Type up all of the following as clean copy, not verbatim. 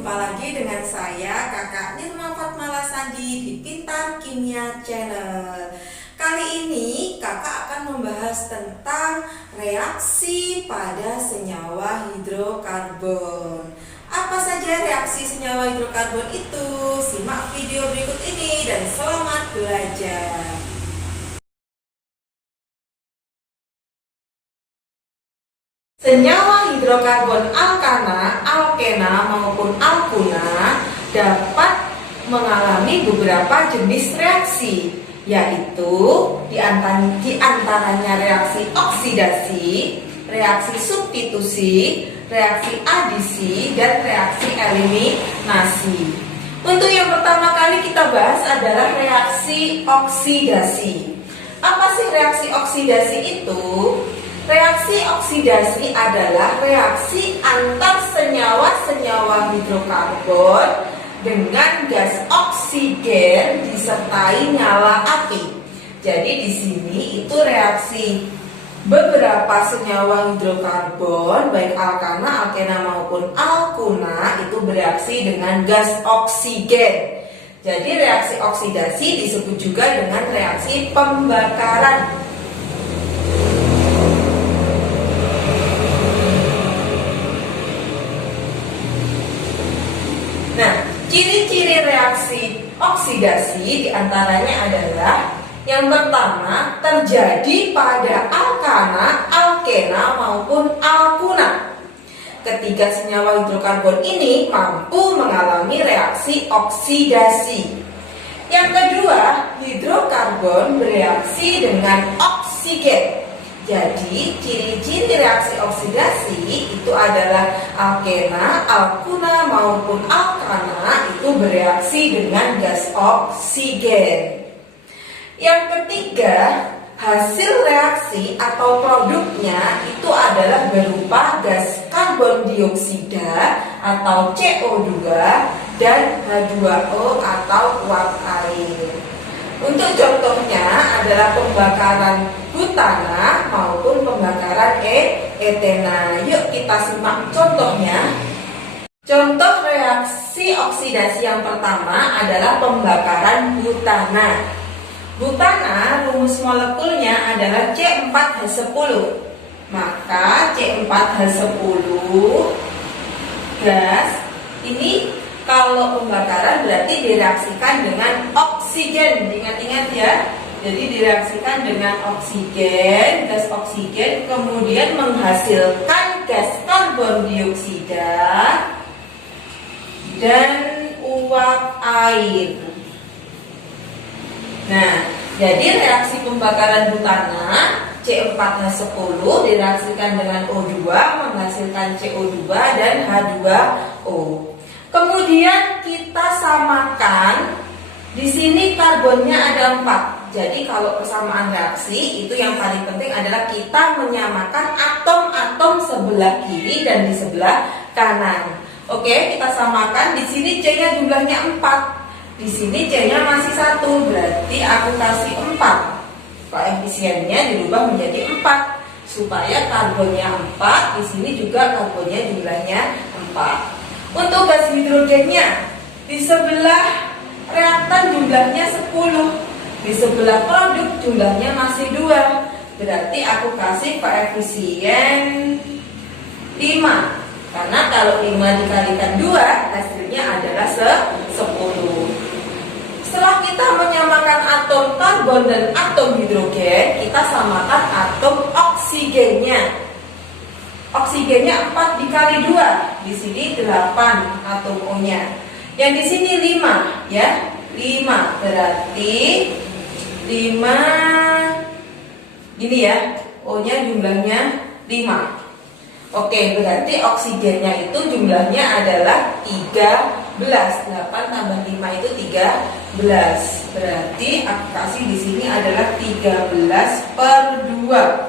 Jumpa lagi dengan saya Kakak Nirma Fatmala Sandi di Pintar Kimia Channel. Kali ini kakak akan membahas tentang reaksi pada senyawa hidrokarbon. Apa saja reaksi senyawa hidrokarbon itu? Simak video berikut ini dan selamat belajar. Senyawa hidrokarbon alkana, alkena maupun alkuna dapat mengalami beberapa jenis reaksi, yaitu diantaranya reaksi oksidasi, reaksi substitusi, reaksi adisi, dan reaksi eliminasi. Untuk yang pertama kali kita bahas adalah reaksi oksidasi. Apa sih reaksi oksidasi itu? Reaksi oksidasi adalah reaksi antar senyawa-senyawa hidrokarbon dengan gas oksigen disertai nyala api. Jadi di sini itu reaksi beberapa senyawa hidrokarbon baik alkana, alkena maupun alkuna itu bereaksi dengan gas oksigen. Jadi reaksi oksidasi disebut juga dengan reaksi pembakaran. Nah, ciri-ciri reaksi oksidasi diantaranya adalah yang pertama, terjadi pada alkana, alkena maupun alkuna. Ketiga senyawa hidrokarbon ini mampu mengalami reaksi oksidasi. Yang kedua, hidrokarbon bereaksi dengan oksigen. Jadi, ciri-ciri reaksi oksidasi itu adalah alkena, alkuna maupun alkana itu bereaksi dengan gas oksigen. Yang ketiga, hasil reaksi atau produknya itu adalah berupa gas karbon dioksida atau CO2 dan H2O atau uap air. Untuk contohnya adalah pembakaran butana maupun pembakaran etena. Yuk kita simak contohnya. Contoh reaksi oksidasi yang pertama adalah pembakaran butana. Butana rumus molekulnya adalah C4H10. Maka C4H10 gas ini kalau pembakaran berarti direaksikan dengan oksigen. Ingat-ingat ya. Jadi direaksikan dengan oksigen, gas oksigen, kemudian menghasilkan gas karbon dioksida dan uap air. Nah, jadi reaksi pembakaran butana C4H10 direaksikan dengan O2 menghasilkan CO2 dan H2O. Kemudian kita samakan, di sini karbonnya ada 4. Jadi kalau persamaan reaksi itu yang paling penting adalah kita menyamakan atom-atom sebelah kiri dan di sebelah kanan. Oke, kita samakan. Di sini C-nya jumlahnya 4. Di sini C-nya masih 1, berarti aku kasih 4. Koefisiennya dirubah menjadi 4 supaya karbonnya 4. Di sini juga karbonnya jumlahnya 4. Untuk gas hidrogennya, di sebelah reaktan jumlahnya 10, di sebelah produk jumlahnya masih 2. Berarti aku kasih koefisien 5. Karena kalau 5 dikalikan 2, hasilnya adalah 10. Setelah kita menyamakan atom karbon dan atom hidrogen, kita samakan atom oksigennya. Oksigennya 4 dikali 2, di sini 8 atom O-nya. Yang di sini 5 ya. 5 berarti 5 ini ya. O-nya jumlahnya 5. Oke, berarti oksigennya itu jumlahnya adalah 13. 8 tambah 5 itu 13. Berarti aku kasih di sini adalah 13/2.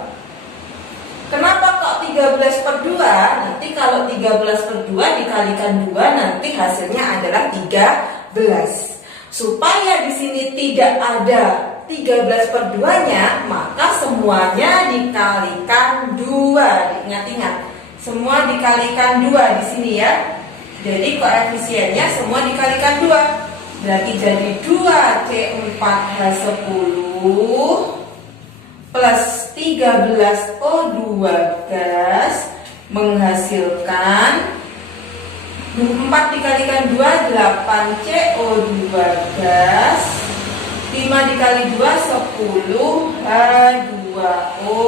Kenapa kok 13/2? Nanti kalau 13/2 dikalikan 2 nanti hasilnya adalah 13. Supaya di sini tidak ada 13/2-nya, maka semuanya dikalikan 2. Ingat-ingat, semua dikalikan 2 di sini ya. Jadi koefisiennya semua dikalikan 2. Berarti jadi 2C4H10 plus 13O2 gas menghasilkan 4 dikalikan 2 8CO2 gas, 5 dikali 2 10H2O.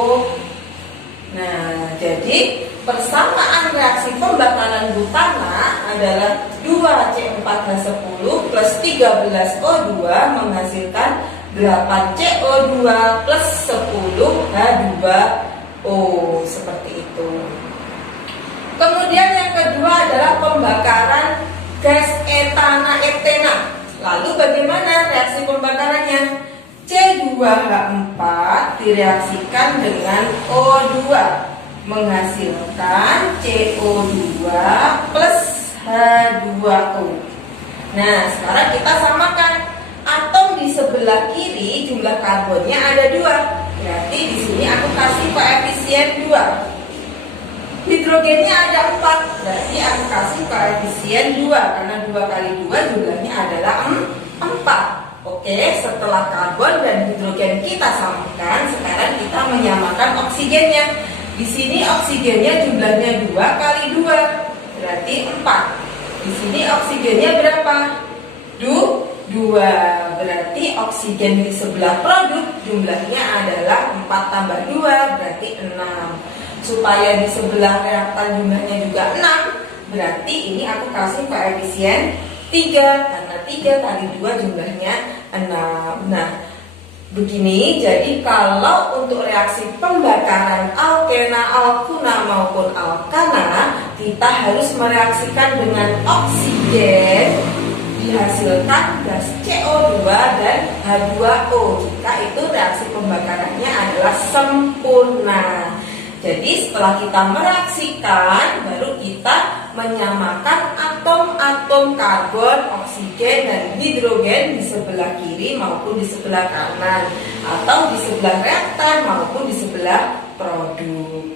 Nah, jadi persamaan reaksi pembakaran butana adalah 2C4H10 plus 13O2 menghasilkan 8CO2 plus 10H2O. Seperti itu. Kemudian yang kedua adalah pembakaran gas etana etena. Lalu bagaimana reaksi pembakarannya? C2H4 direaksikan dengan O2 menghasilkan CO2 plus H2O. Nah, sekarang kita samakan. Atom di sebelah kiri jumlah karbonnya ada 2. Berarti di sini aku kasih koefisien 2. Hidrogennya ada 4. Berarti aku kasih koefisien 2 karena 2 kali 2 jumlahnya adalah 4. Oke, setelah karbon dan hidrogen kita samakan, sekarang kita menyamakan oksigennya. Di sini oksigennya jumlahnya 2 kali 2, berarti 4. Di sini oksigennya berapa? 2. Berarti oksigen di sebelah produk jumlahnya adalah 4 tambah 2, berarti 6. Supaya di sebelah reaktan jumlahnya juga 6, berarti ini aku kasih koefisien 3, karena 3 kali 2 jumlahnya 6. Nah, begini, jadi kalau untuk reaksi pembakaran alkena, alkuna maupun alkana, kita harus mereaksikan dengan oksigen, dihasilkan gas CO2 dan H2O jika itu reaksi pembakarannya adalah sempurna. Jadi setelah kita mereaksikan, baru kita menyamakan atom-atom karbon, oksigen, dan hidrogen di sebelah kiri maupun di sebelah kanan, atau di sebelah reaktan maupun di sebelah produk.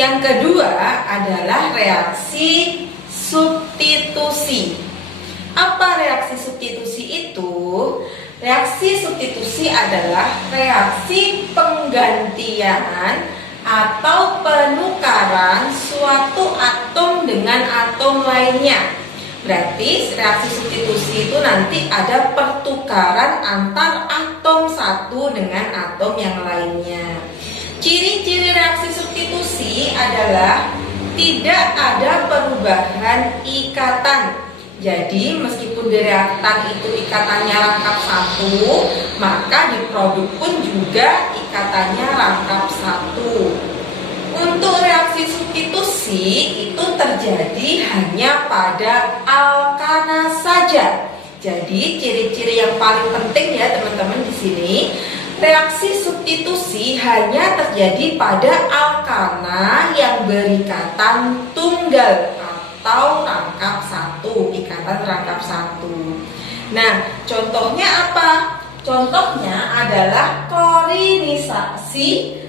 Yang kedua adalah reaksi substitusi. Apa reaksi substitusi itu? Reaksi substitusi adalah reaksi penggantian atau penukaran suatu atom dengan atom lainnya. Berarti reaksi substitusi itu nanti ada pertukaran antar atom satu dengan atom yang lainnya. Ciri-ciri reaksi substitusi adalah tidak ada perubahan ikatan. Jadi meskipun di reaktan itu ikatannya rangkap 1, maka di produk pun juga ikatannya rangkap 1. Untuk reaksi substitusi itu terjadi hanya pada alkana saja. Jadi ciri-ciri yang paling penting ya teman-teman di sini, reaksi substitusi hanya terjadi pada alkana yang berikatan tunggal atau rangkap 1, ikatan rangkap 1. Nah, contohnya apa? Contohnya adalah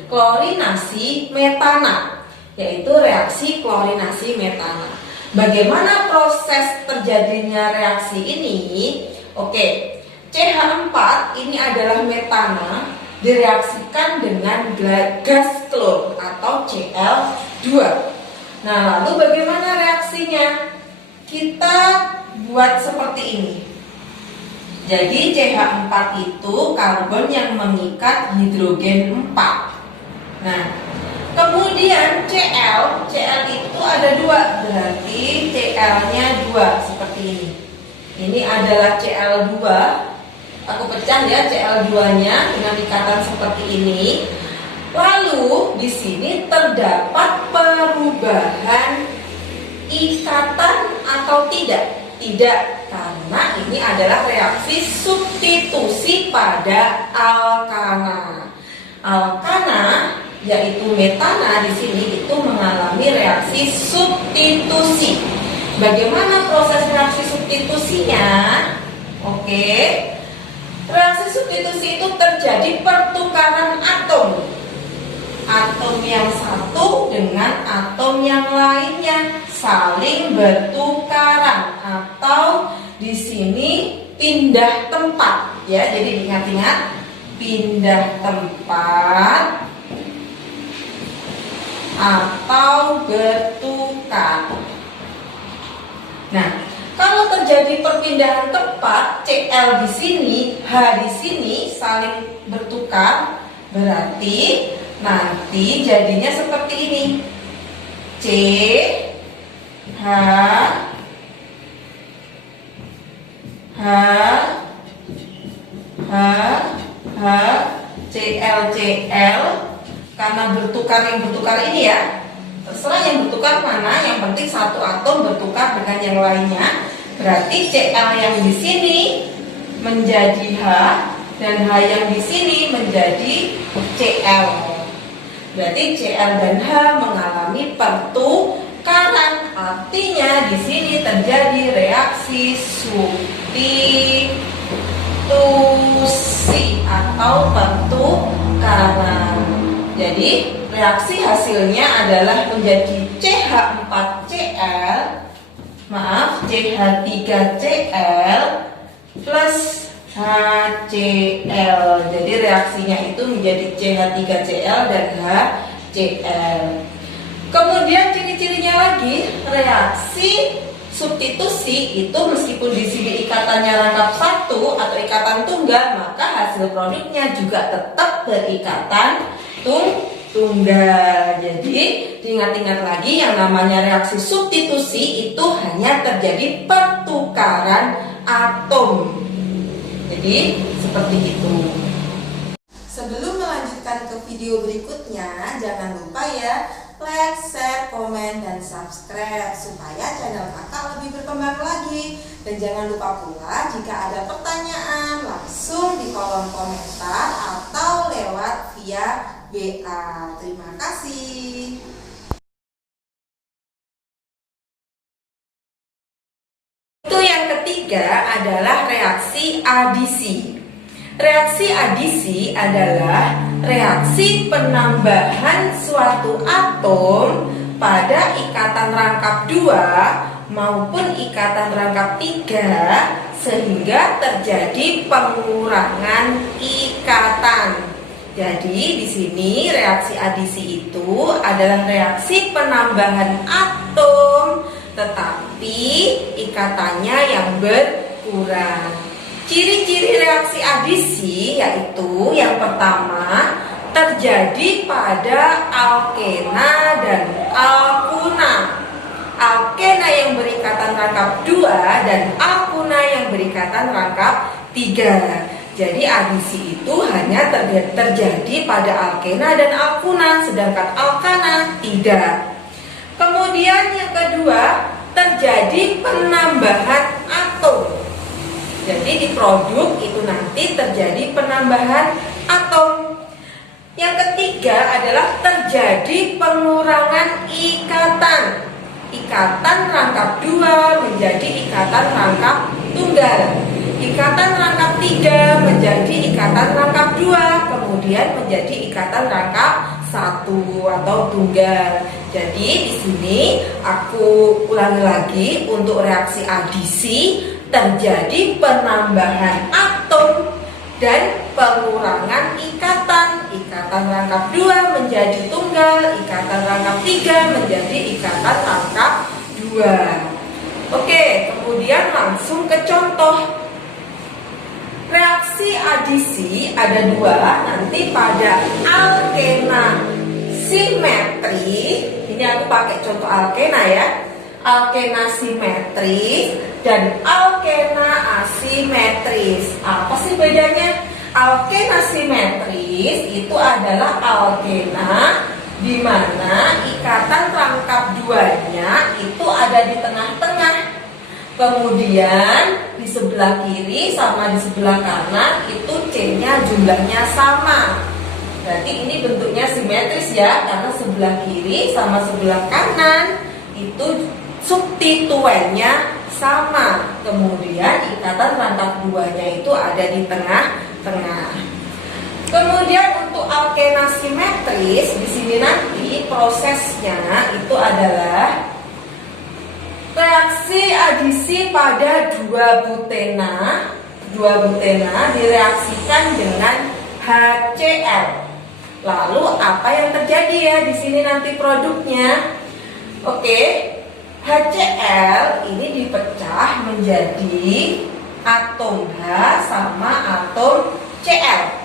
klorinasi metana, yaitu reaksi klorinasi metana. Bagaimana proses terjadinya reaksi ini? Oke, CH4 ini adalah metana direaksikan dengan gas klor atau Cl2. Nah, lalu bagaimana reaksinya? Kita buat seperti ini. Jadi CH4 itu karbon yang mengikat hidrogen 4. Nah, kemudian Cl itu ada 2, berarti Cl-nya 2 seperti ini. Ini adalah Cl2. Aku pecah ya Cl2-nya dengan ikatan seperti ini. Lalu di sini terdapat perubahan ikatan atau tidak? Tidak, karena ini adalah reaksi substitusi pada alkana. Alkana yaitu metana di sini itu mengalami reaksi substitusi. Bagaimana proses reaksi substitusinya? Oke. Reaksi substitusi itu terjadi pertukaran atom. Atomnya yang satu dengan atom yang lainnya, saling bertukaran atau di sini pindah tempat ya. Jadi ingat-ingat, pindah tempat atau bertukar. Nah, kalau terjadi perpindahan tempat, Cl di sini, H di sini saling bertukar, berarti nanti jadinya seperti ini. C H H H H Cl Cl, karena bertukar yang bertukar ini ya. Terserah yang bertukar mana, yang penting satu atom bertukar dengan yang lainnya. Berarti Cl yang di sini menjadi H dan H yang di sini menjadi Cl. Berarti Cl dan H mengalami pertukaran. Artinya di sini terjadi reaksi substitusi atau pertukaran. Jadi reaksi hasilnya adalah menjadi CH4Cl, maaf CH3Cl plus HCl. Jadi reaksinya itu menjadi CH3Cl dan HCl. Kemudian ciri-cirinya lagi, reaksi substitusi itu meskipun di sini ikatannya rangkap satu atau ikatan tunggal, maka hasil produknya juga tetap berikatan tunggal. Jadi diingat-ingat lagi, yang namanya reaksi substitusi itu hanya terjadi pertukaran atom. Jadi seperti itu. Sebelum melanjutkan ke video berikutnya, jangan lupa ya like, share, komen, dan subscribe supaya channel kakak lebih berkembang lagi. Dan jangan lupa pula jika ada pertanyaan langsung di kolom komentar atau lewat via WA. Terima kasih. Itu yang ketiga adalah reaksi adisi. Reaksi adisi adalah reaksi penambahan suatu atom pada ikatan rangkap 2 maupun ikatan rangkap 3 sehingga terjadi pengurangan ikatan. Jadi di sini reaksi adisi itu adalah reaksi penambahan atom tetapi ikatannya yang berkurang. Ciri-ciri reaksi adisi yaitu yang pertama, terjadi pada alkena dan alkuna. Alkena yang berikatan rangkap 2 dan alkuna yang berikatan rangkap 3. Jadi adisi itu hanya terjadi pada alkena dan alkuna, sedangkan alkana tidak. Kemudian yang kedua, terjadi penambahan atom. Jadi di produk itu nanti terjadi penambahan atom. Yang ketiga adalah terjadi pengurangan ikatan. Ikatan rangkap 2 menjadi ikatan rangkap tunggal. Ikatan rangkap 3 menjadi ikatan rangkap 2, kemudian menjadi ikatan rangkap 1 atau tunggal. Jadi di sini aku ulangi lagi, untuk reaksi adisi terjadi penambahan atom dan pengurangan ikatan. Ikatan rangkap 2 menjadi tunggal, ikatan rangkap 3 menjadi ikatan rangkap 2. Oke, kemudian langsung ke contoh. Reaksi adisi ada 2, nanti pada alkena simetri. Ini aku pakai contoh alkena ya. Alkena simetris dan alkena asimetris. Apa sih bedanya? Alkena simetris itu adalah alkena di mana ikatan rangkap 2-nya itu ada di tengah-tengah. Kemudian di sebelah kiri sama di sebelah kanan itu C-nya jumlahnya sama. Berarti ini bentuknya simetris ya, karena sebelah kiri sama sebelah kanan itu substituennya sama. Kemudian ikatan rangkap 2-nya itu ada di tengah-tengah. Kemudian untuk alkena simetris di sini nanti prosesnya itu adalah reaksi adisi pada dua butena direaksikan dengan HCl. Lalu apa yang terjadi ya di sini nanti produknya? Oke, HCl ini dipecah menjadi atom H sama atom Cl.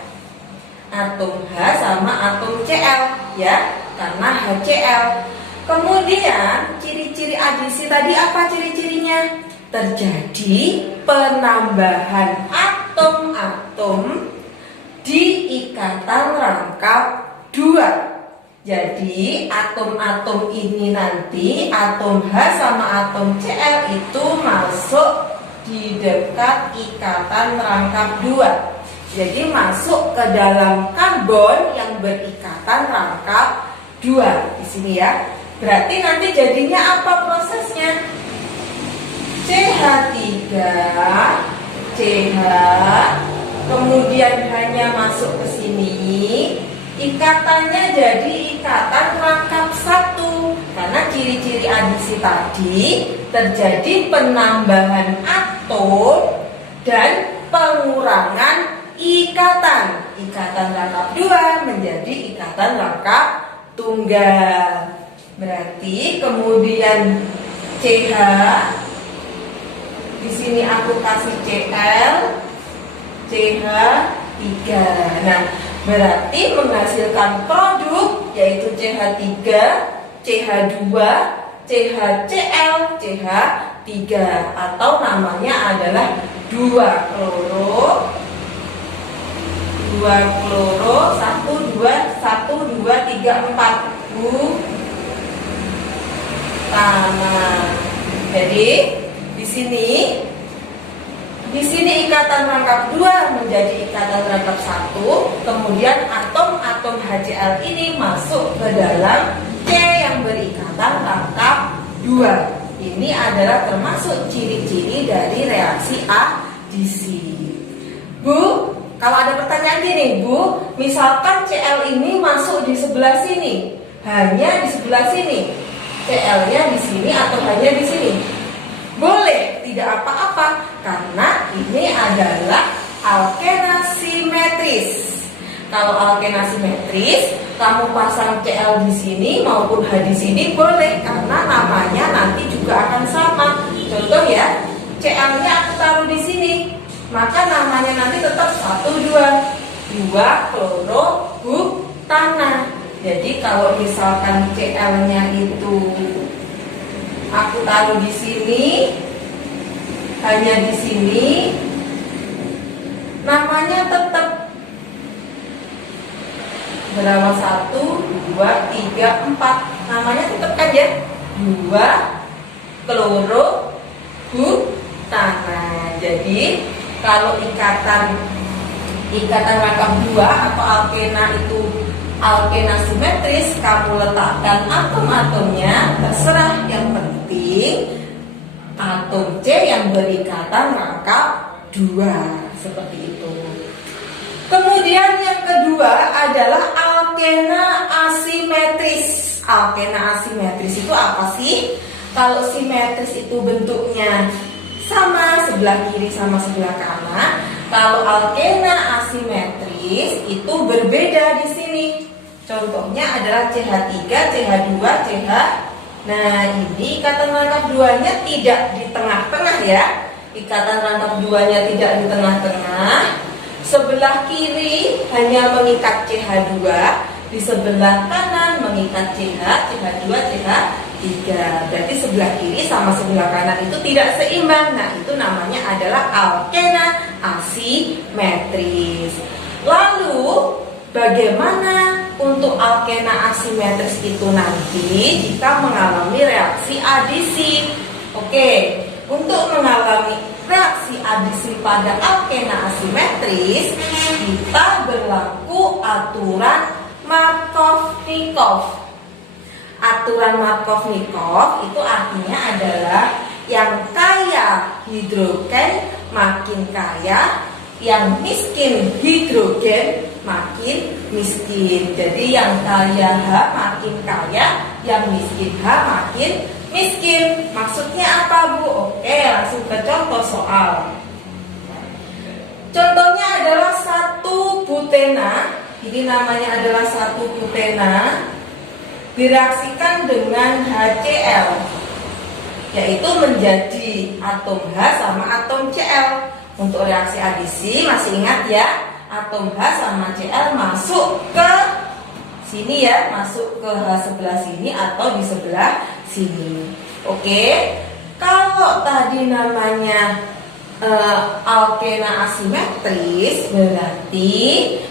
Atom H sama atom Cl ya, karena HCl. Kemudian ciri-ciri adisi tadi apa ciri-cirinya? Terjadi penambahan atom-atom di ikatan rangkap 2. Jadi atom-atom ini nanti atom H sama atom Cl itu masuk di dekat ikatan rangkap 2. Jadi masuk ke dalam karbon yang berikatan rangkap 2 di sini ya. Berarti nanti jadinya apa prosesnya? CH3, CH, kemudian hanya masuk ke sini, ikatannya jadi ikatan rangkap 1. Karena ciri-ciri adisi tadi terjadi penambahan atom dan pengurangan ikatan rangkap 2 menjadi ikatan rangkap tunggal. Berarti kemudian CH di sini aku kasih Cl, CH3. Nah, berarti menghasilkan produk yaitu CH3, CH2, CHCl, CH3 atau namanya adalah 2 kloro 1 2 1 2 3 4 tanah. Jadi di sini ikatan rangkap 2 menjadi ikatan rangkap 1. Kemudian atom-atom HCl ini masuk ke dalam C yang berikatan rangkap 2. Ini adalah termasuk ciri-ciri dari reaksi adisi. Bu, kalau ada pertanyaan gini, Bu, misalkan Cl ini masuk di sebelah sini, hanya di sebelah sini, Cl-nya di sini atau hanya di sini? Boleh, tidak apa-apa, karena ini adalah alkena simetris. Kalau alkena simetris, kamu pasang Cl di sini maupun H di sini boleh, karena namanya nanti juga akan sama. Contoh ya, Cl-nya aku taruh di sini, maka namanya nanti tetap 1 2 klorobutana. Jadi kalau misalkan Cl-nya itu aku taruh di sini, hanya di sini, namanya tetap berapa? 1 2 3 4. Namanya tetap kan ya? 2 klorobutana. Jadi kalau ikatan rangkap 2 atau alkena itu alkena simetris, kamu letakkan atom-atomnya terserah, yang penting atom C yang berikatan rangkap 2 seperti itu. Kemudian yang kedua adalah alkena asimetris. Alkena asimetris itu apa sih? Kalau simetris itu bentuknya sama, sebelah kiri sama sebelah kanan. Kalau alkena asimetris itu berbeda di sini. Contohnya adalah CH3, CH2, CH. Nah, ini ikatan rangkap 2-nya tidak di tengah-tengah ya. Ikatan rangkap 2-nya tidak di tengah-tengah. Sebelah kiri hanya mengikat CH2, di sebelah kanan mengikat CH, CH2, CH3. Berarti sebelah kiri sama sebelah kanan itu tidak seimbang. Nah, itu namanya adalah alkena asimetris. Lalu bagaimana untuk alkena asimetris itu nanti jika mengalami reaksi adisi? Oke, untuk mengalami reaksi adisi pada alkena asimetris, kita berlaku aturan Markovnikov. Aturan Markovnikov itu artinya adalah yang kaya hidrogen makin kaya, yang miskin hidrogen makin miskin. Jadi yang kaya H makin kaya, yang miskin H makin miskin. Maksudnya apa, Bu? Oke, langsung ke contoh soal. Contohnya adalah satu butena. Ini namanya adalah satu butena direaksikan dengan HCl, yaitu menjadi atom H sama atom Cl. Untuk reaksi adisi masih ingat ya, atom H sama Cl masuk ke sini ya, masuk ke H sebelah sini atau di sebelah sini. Oke, kalau tadi namanya alkena asimetris, berarti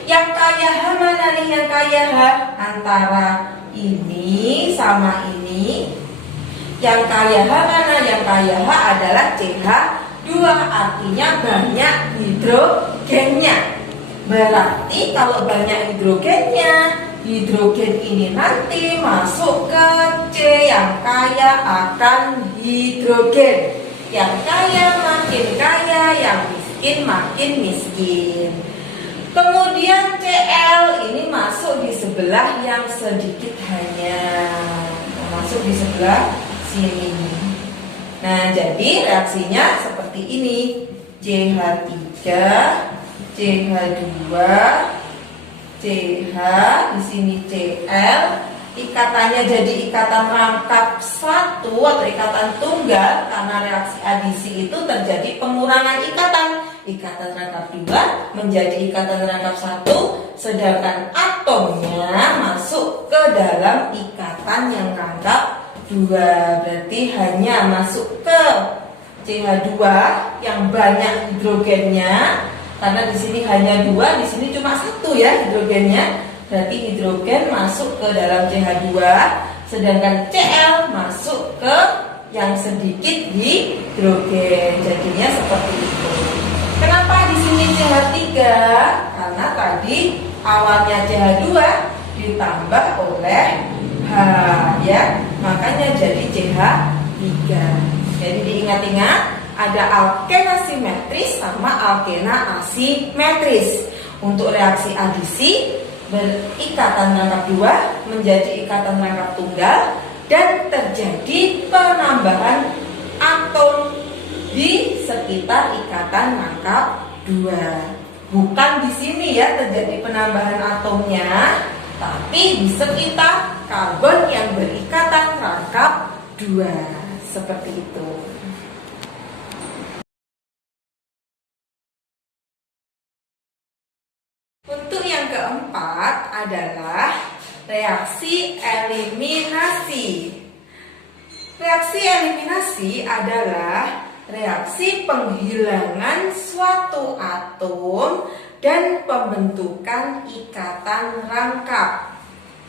yang kaya H mana nih? Yang kaya H antara ini sama ini. Yang kaya H mana? Yang kaya H adalah CH2, artinya banyak hidrogennya. Berarti kalau banyak hidrogennya, hidrogen ini nanti masuk ke C yang kaya akan hidrogen. Yang kaya makin kaya, yang miskin makin miskin. Kemudian Cl ini masuk di sebelah yang sedikit hanya, masuk di sebelah sini. Nah, jadi reaksinya seperti ini. CH3, CH2, CH, di sini Cl. Ikatannya jadi ikatan rangkap satu atau ikatan tunggal, karena reaksi adisi itu terjadi pengurangan ikatan. Ikatan rangkap 2 menjadi ikatan rangkap 1, sedangkan atomnya masuk ke dalam ikatan yang rangkap 2. Berarti hanya masuk ke CH2 yang banyak hidrogennya, karena di sini hanya 2, di sini cuma 1 ya hidrogennya. Berarti hidrogen masuk ke dalam CH2, sedangkan Cl masuk ke yang sedikit hidrogen. Jadinya seperti itu. Kenapa di sini CH3? Karena tadi awalnya CH2 ditambah oleh H ya, makanya jadi CH3. Jadi diingat-ingat, ada alkena simetris sama alkena asimetris. Untuk reaksi adisi, berikatan rangkap 2 menjadi ikatan rangkap tunggal dan terjadi penambahan atom di sekitar ikatan rangkap 2. Bukan di sini ya terjadi penambahan atomnya, tapi di sekitar karbon yang berikatan rangkap 2. Seperti itu. Untuk yang keempat adalah reaksi eliminasi. Reaksi eliminasi adalah reaksi penghilangan suatu atom dan pembentukan ikatan rangkap.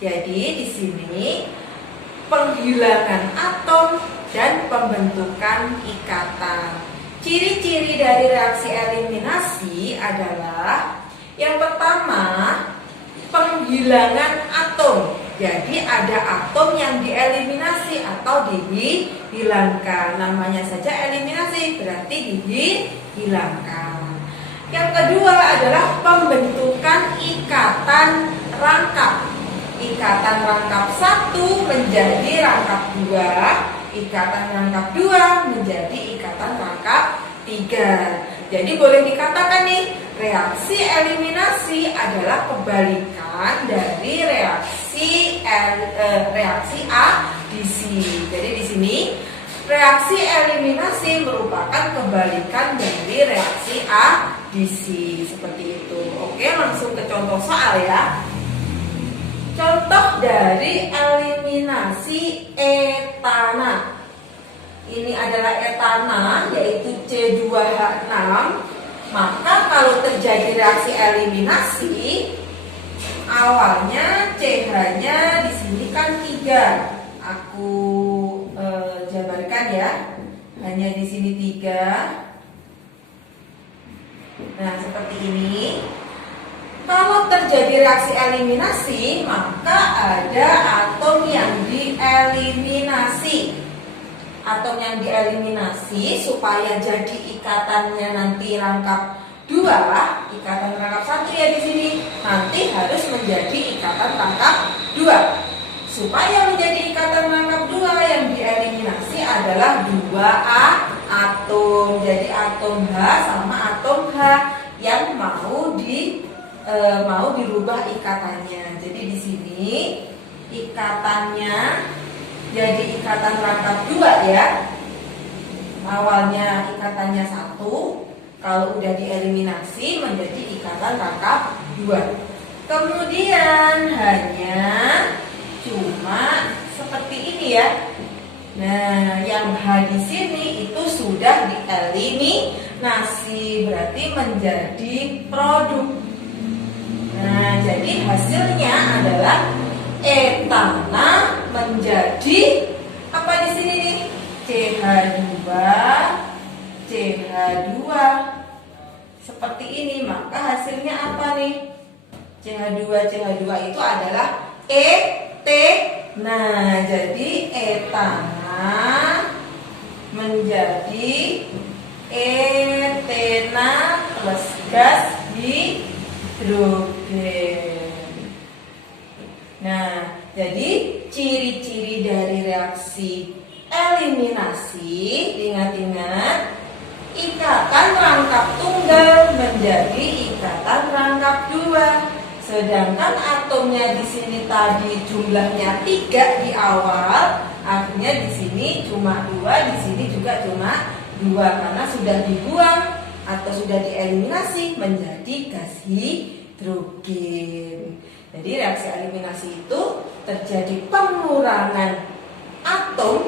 Jadi di sini penghilangan atom dan pembentukan ikatan. Ciri-ciri dari reaksi eliminasi adalah yang pertama, penghilangan atom. Jadi ada atom yang dieliminasi atau dihilangkan. Namanya saja eliminasi, berarti dihilangkan. Yang kedua adalah pembentukan ikatan rangkap. Ikatan rangkap 1 menjadi rangkap 2, ikatan rangkap 2 menjadi ikatan rangkap 3. Jadi boleh dikatakan nih, reaksi eliminasi adalah kebalikan dari reaksi adisi. Jadi di sini reaksi eliminasi merupakan kebalikan dari reaksi adisi, seperti itu. Oke, langsung ke contoh soal ya. Contoh dari eliminasi etana. Ini adalah etana, yaitu C2H6. Maka kalau terjadi reaksi eliminasi, awalnya CH-nya di sini kan 3. Aku jabarkan ya. Hanya di sini 3. Nah, seperti ini. Kalau terjadi reaksi eliminasi, maka ada atom yang dieliminasi. Atom yang dieliminasi supaya jadi ikatannya nanti rangkap 2, ikatan rangkap 1 ya di sini. Nanti harus menjadi ikatan rangkap 2. Supaya menjadi ikatan rangkap 2 yang dieliminasi adalah 2 atom. Jadi atom H sama atom H yang mau dirubah ikatannya. Jadi di sini ikatannya jadi ikatan rangkap 2 ya. Awalnya ikatannya 1, kalau udah dieliminasi menjadi ikatan rangkap 2. Kemudian hanya cuma seperti ini ya. Nah, yang H di sini itu sudah dieliminasi, berarti menjadi produk. Nah, jadi hasilnya adalah etana menjadi apa di sini nih? CH2, CH2. Seperti ini, maka hasilnya apa nih? CH2, CH2 itu adalah Nah, jadi etana menjadi etena plus gas hidrogen. Nah, jadi ciri-ciri dari reaksi eliminasi, ingat-ingat, ikatan rangkap tunggal menjadi ikatan rangkap 2. Sedangkan atomnya di sini tadi jumlahnya 3 di awal, artinya di sini cuma 2, di sini juga cuma 2 karena sudah dibuang atau sudah dieliminasi menjadi gas hidrogen. Jadi reaksi eliminasi itu terjadi pengurangan atom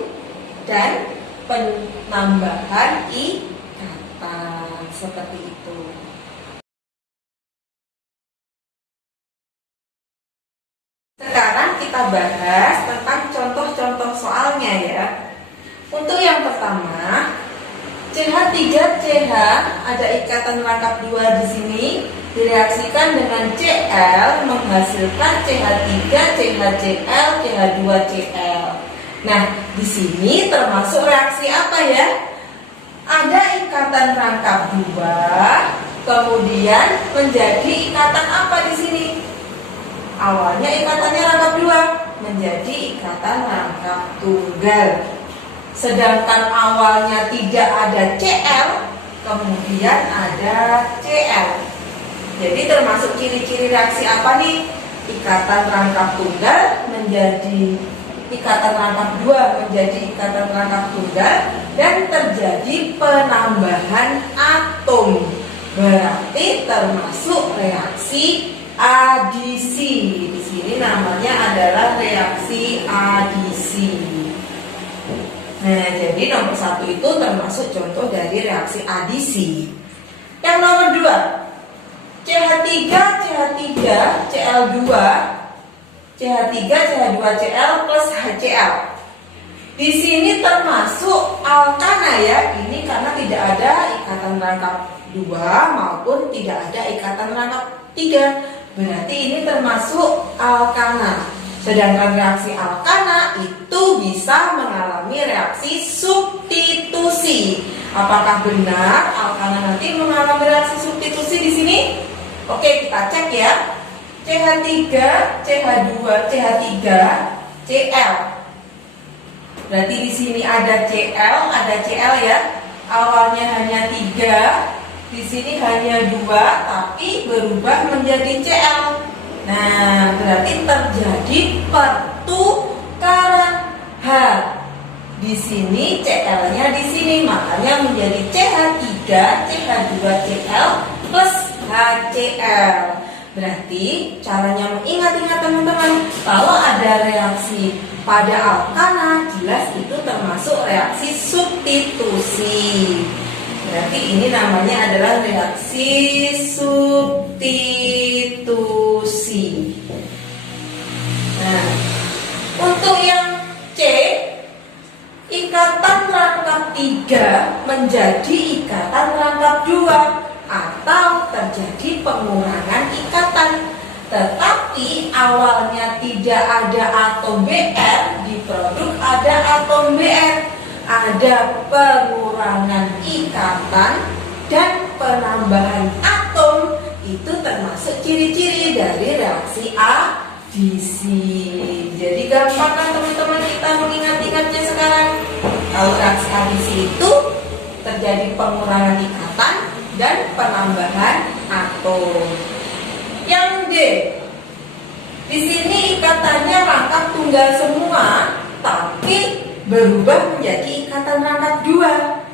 dan penambahan ikatan seperti itu. Sekarang kita bahas tentang contoh-contoh soalnya ya. Untuk yang pertama, CH3CH ada ikatan rangkap 2 di sini, direaksikan dengan Cl menghasilkan CH3, CHCl, CH2Cl. Nah, di sini termasuk reaksi apa ya? Ada ikatan rangkap 2, kemudian menjadi ikatan apa di sini? Awalnya ikatannya rangkap 2 menjadi ikatan rangkap tunggal. Sedangkan awalnya tidak ada Cl, kemudian ada Cl. Jadi termasuk ciri-ciri reaksi apa nih? Ikatan rangkap tunggal menjadi ikatan rangkap 2 menjadi ikatan rangkap tunggal dan terjadi penambahan atom. Berarti termasuk reaksi adisi. Di sini namanya adalah reaksi adisi. Nah, jadi nomor 1 itu termasuk contoh dari reaksi adisi. Yang nomor 2, CH3, CH3, Cl2, CH3, CH2Cl plus HCl. Di sini termasuk alkana ya. Ini karena tidak ada ikatan rangkap 2 maupun tidak ada ikatan rangkap 3. Berarti ini termasuk alkana. Sedangkan reaksi alkana itu bisa mengalami reaksi substitusi. Apakah benar alkana nanti mengalami reaksi substitusi di sini? Oke, kita cek ya. CH3, CH2, CH3, Cl. Berarti di sini ada Cl, ada Cl ya. Awalnya hanya 3. Di sini hanya 2, tapi berubah menjadi Cl. Nah, berarti terjadi pertukaran H. Di sini Cl-nya di sini, makanya menjadi CH3, CH2Cl plus HCl. Berarti caranya mengingat-ingat teman-teman, kalau ada reaksi pada alkana, jelas itu termasuk reaksi substitusi. Berarti ini namanya adalah reaksi substitusi. Nah, untuk yang C, ikatan rangkap 3 menjadi ikatan rangkap 2 atau terjadi pengurangan ikatan. Tetapi awalnya tidak ada atom Br, di produk ada atom Br. Ada pengurangan ikatan dan penambahan atom, itu termasuk ciri-ciri dari reaksi adisi. Jadi gampang kan teman-teman kita mengingat-ingatnya sekarang. Kalau reaksi adisi itu terjadi pengurangan ikatan dan penambahan atom. Yang D, di sini ikatannya rangkap tunggal semua, tapi berubah menjadi ikatan rangkap dua.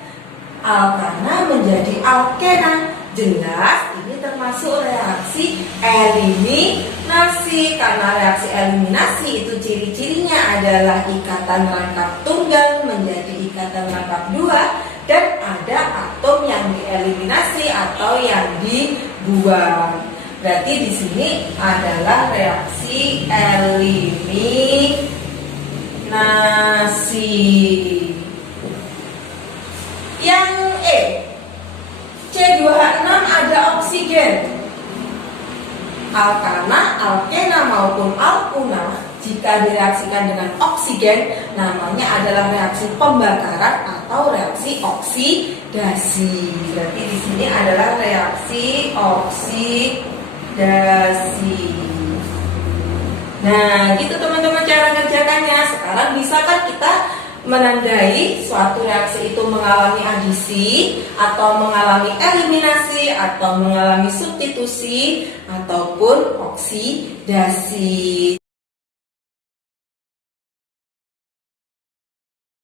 Alkana menjadi alkena. Jelas ini termasuk reaksi eliminasi. Karena reaksi eliminasi itu ciri-cirinya adalah ikatan rangkap tunggal menjadi ikatan rangkap dua, dan ada atom yang dieliminasi atau yang dibuang. Berarti di sini adalah reaksi eliminasi. Yang E, C2H6 ada oksigen. Alkana, alkena maupun alkuna jika direaksikan dengan oksigen namanya adalah reaksi pembakaran atau reaksi oksidasi. Berarti di sini adalah reaksi oksidasi. Nah, gitu teman-teman cara ngerjakannya. Sekarang bisa kan kita menandai suatu reaksi itu mengalami adisi atau mengalami eliminasi atau mengalami substitusi ataupun oksidasi.